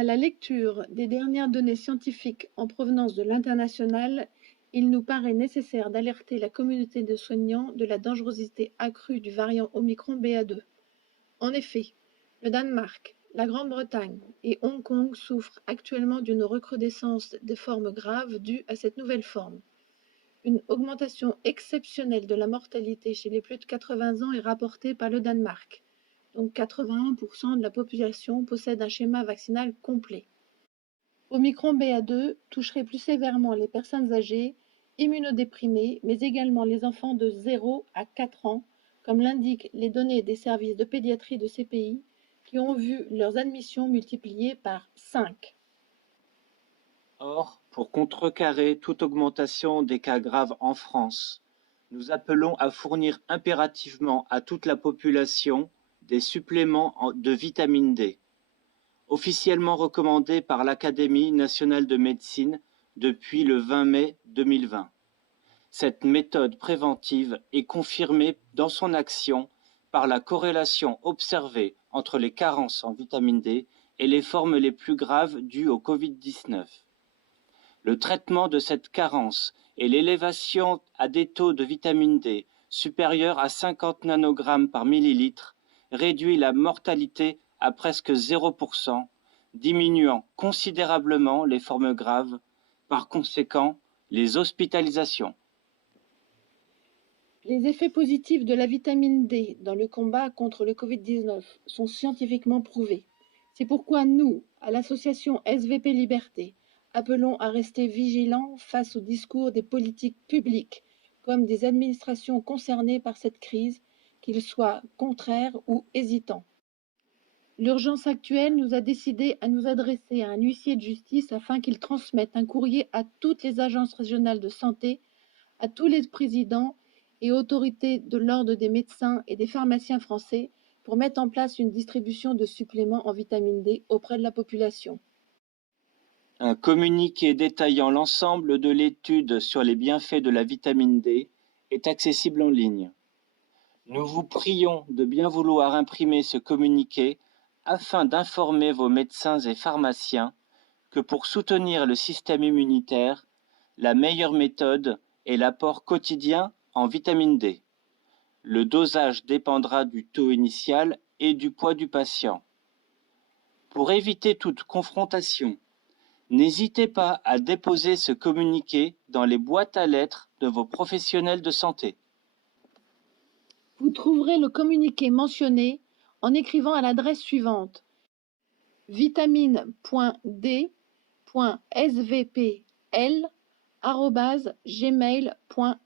À la lecture des dernières données scientifiques en provenance de l'international, il nous paraît nécessaire d'alerter la communauté de soignants de la dangerosité accrue du variant Omicron BA2. En effet, le Danemark, la Grande-Bretagne et Hong Kong souffrent actuellement d'une recrudescence des formes graves dues à cette nouvelle forme. Une augmentation exceptionnelle de la mortalité chez les plus de 80 ans est rapportée par le Danemark. Donc 81% de la population possède un schéma vaccinal complet. Omicron BA2 toucherait plus sévèrement les personnes âgées, immunodéprimées, mais également les enfants de 0 à 4 ans, comme l'indiquent les données des services de pédiatrie de ces pays, qui ont vu leurs admissions multipliées par 5. Or, pour contrecarrer toute augmentation des cas graves en France, nous appelons à fournir impérativement à toute la population des suppléments de vitamine D, officiellement recommandés par l'Académie nationale de médecine depuis le 20 mai 2020. Cette méthode préventive est confirmée dans son action par la corrélation observée entre les carences en vitamine D et les formes les plus graves dues au Covid-19. Le traitement de cette carence et l'élévation à des taux de vitamine D supérieurs à 50 nanogrammes par millilitre réduit la mortalité à presque 0%, diminuant considérablement les formes graves, par conséquent les hospitalisations. Les effets positifs de la vitamine D dans le combat contre le Covid-19 sont scientifiquement prouvés. C'est pourquoi nous, à l'association SVP Liberté, appelons à rester vigilants face aux discours des politiques publiques comme des administrations concernées par cette crise, qu'ils soient contraires ou hésitants. L'urgence actuelle nous a décidé à nous adresser à un huissier de justice afin qu'il transmette un courrier à toutes les agences régionales de santé, à tous les présidents et autorités de l'ordre des médecins et des pharmaciens français pour mettre en place une distribution de suppléments en vitamine D auprès de la population. Un communiqué détaillant l'ensemble de l'étude sur les bienfaits de la vitamine D est accessible en ligne. Nous vous prions de bien vouloir imprimer ce communiqué afin d'informer vos médecins et pharmaciens que pour soutenir le système immunitaire, la meilleure méthode est l'apport quotidien en vitamine D. Le dosage dépendra du taux initial et du poids du patient. Pour éviter toute confrontation, n'hésitez pas à déposer ce communiqué dans les boîtes à lettres de vos professionnels de santé. Vous trouverez le communiqué mentionné en écrivant à l'adresse suivante: vitamine.d.svpl@gmail.com